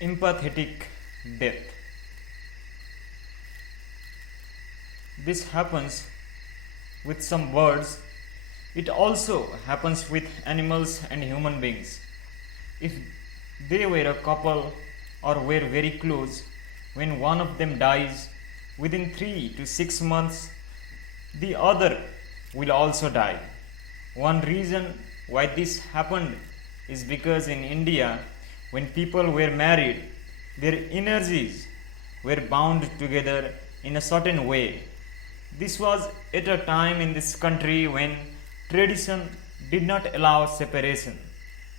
Empathetic death. This happens with some birds. It also happens with animals and human beings. If they were a couple or were very close, when one of them dies, within 3 to 6 months, the other will also die. One reason why this happened is because in India, when people were married, their energies were bound together in a certain way. This was at a time in this country when tradition did not allow separation.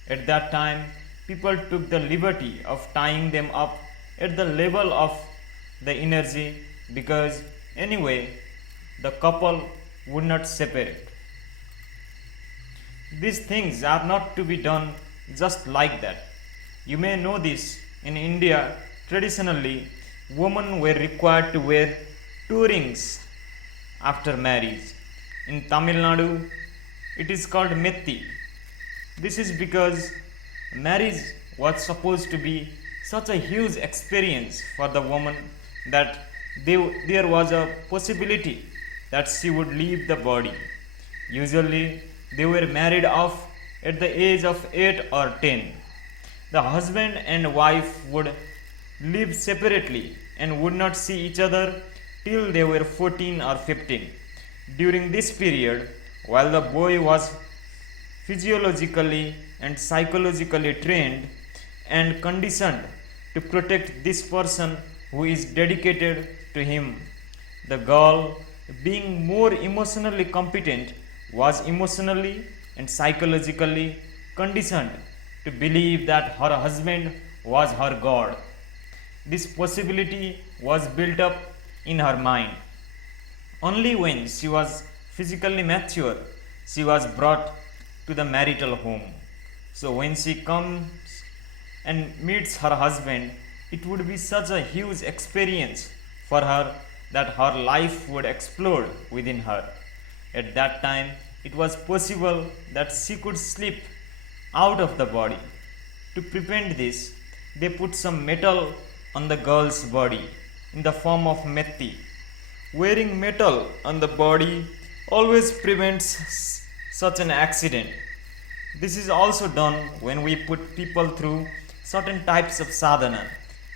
At that time, people took the liberty of tying them up at the level of the energy because, anyway, the couple would not separate. These things are not to be done just like that. You may know this. In India, traditionally, women were required to wear two rings after marriage. In Tamil Nadu, it is called metti. This is because marriage was supposed to be such a huge experience for the woman that there was a possibility that she would leave the body. Usually, they were married off at the age of 8 or 10. The husband and wife would live separately and would not see each other till they were 14 or 15. During this period, while the boy was physiologically and psychologically trained and conditioned to protect this person who is dedicated to him, the girl, being more emotionally competent, was emotionally and psychologically conditioned to believe that her husband was her God. This possibility was built up in her mind. Only when she was physically mature, she was brought to the marital home. So when she comes and meets her husband, it would be such a huge experience for her that her life would explode within her. At that time, it was possible that she could slip out of the body. To prevent this, they put some metal on the girl's body in the form of metti. Wearing metal on the body always prevents such an accident. This is also done when we put people through certain types of sadhana.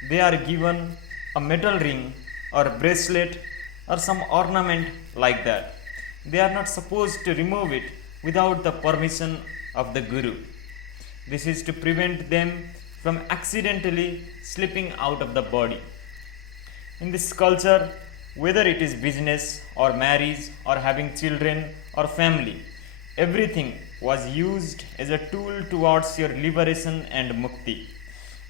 They are given a metal ring or bracelet or some ornament like that. They are not supposed to remove it without the permission of the Guru. This is to prevent them from accidentally slipping out of the body. In this culture, whether it is business or marriage or having children or family, everything was used as a tool towards your liberation and mukti.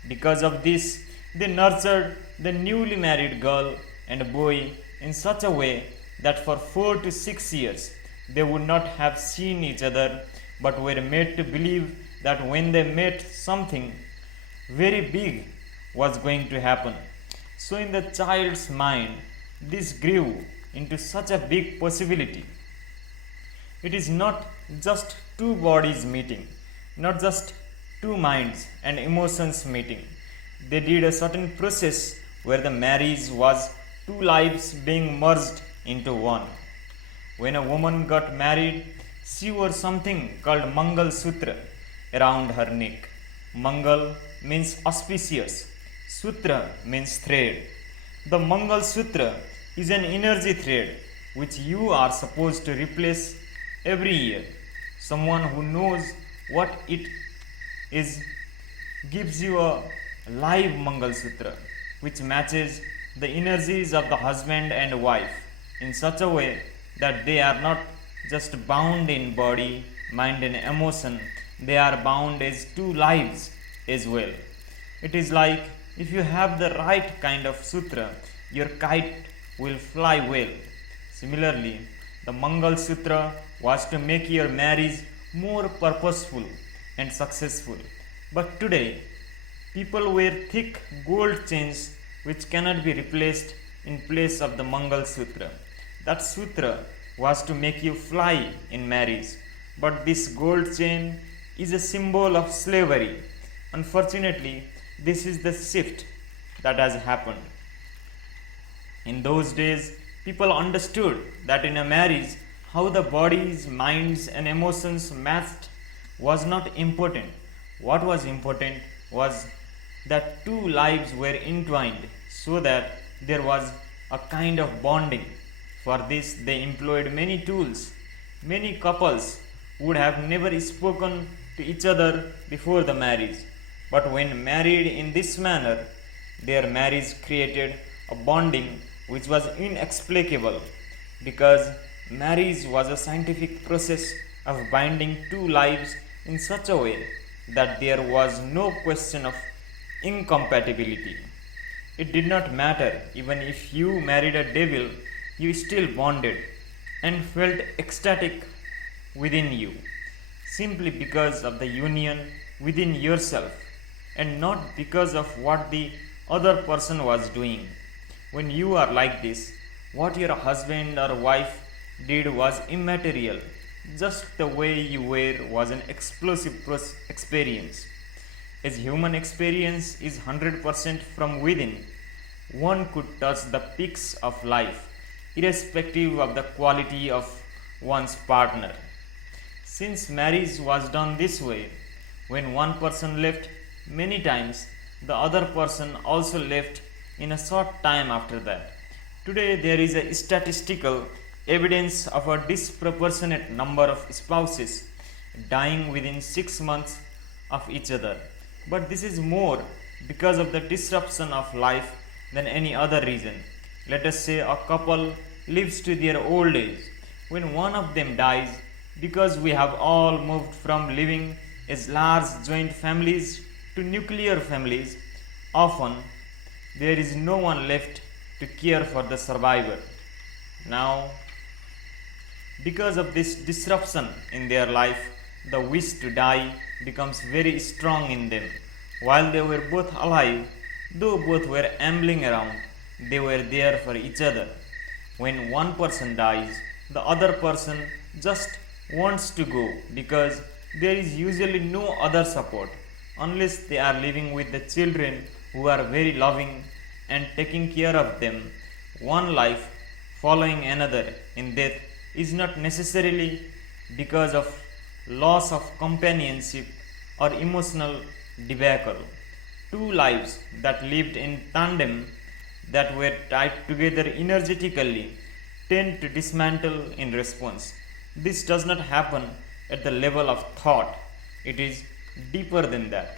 Because of this, they nurtured the newly married girl and boy in such a way that for 4 to 6 years they would not have seen each other but were made to believe that when they met something very big was going to happen. So in the child's mind, this grew into such a big possibility. It is not just two bodies meeting, not just two minds and emotions meeting. They did a certain process where the marriage was two lives being merged into one. When a woman got married, she wore something called Mangal Sutra around her neck. Mangal means auspicious, Sutra means thread. The Mangal Sutra is an energy thread which you are supposed to replace every year. Someone who knows what it is gives you a live Mangal Sutra which matches the energies of the husband and wife in such a way that they are not just bound in body, mind, and emotion, they are bound as two lives as well. It is like if you have the right kind of sutra, your kite will fly well. Similarly, the Mangal Sutra was to make your marriage more purposeful and successful. But today, people wear thick gold chains which cannot be replaced in place of the Mangal Sutra. That sutra was to make you fly in marriage, but this gold chain is a symbol of slavery. Unfortunately, This is the shift that has happened. In those days, people understood that in a marriage, how the bodies, minds, and emotions matched was not important. What was important was that two lives were entwined so that there was a kind of bonding. For this, they employed many tools. Many couples would have never spoken to each other before the marriage, but when married in this manner, their marriage created a bonding which was inexplicable, because marriage was a scientific process of binding two lives in such a way that there was no question of incompatibility. It did not matter, even if you married a devil, you still bonded and felt ecstatic within you, simply because of the union within yourself and not because of what the other person was doing. When you are like this, what your husband or wife did was immaterial. Just the way you were was an explosive experience. As human experience is 100% from within, one could touch the peaks of life, irrespective of the quality of one's partner. Since marriage was done this way, when one person left, many times the other person also left in a short time after that. Today, there is a statistical evidence of a disproportionate number of spouses dying within 6 months of each other. But this is more because of the disruption of life than any other reason. Let us say a couple lives to their old age. When one of them dies, because we have all moved from living as large joint families to nuclear families, often there is no one left to care for the survivor. Now, because of this disruption in their life, the wish to die becomes very strong in them. While they were both alive, though both were ambling around, they were there for each other. When one person dies, the other person just wants to go because there is usually no other support unless they are living with the children who are very loving and taking care of them. One life following another in death is not necessarily because of loss of companionship or emotional debacle. Two lives that lived in tandem, that were tied together energetically, tend to dismantle in response. This does not happen at the level of thought, it is deeper than that.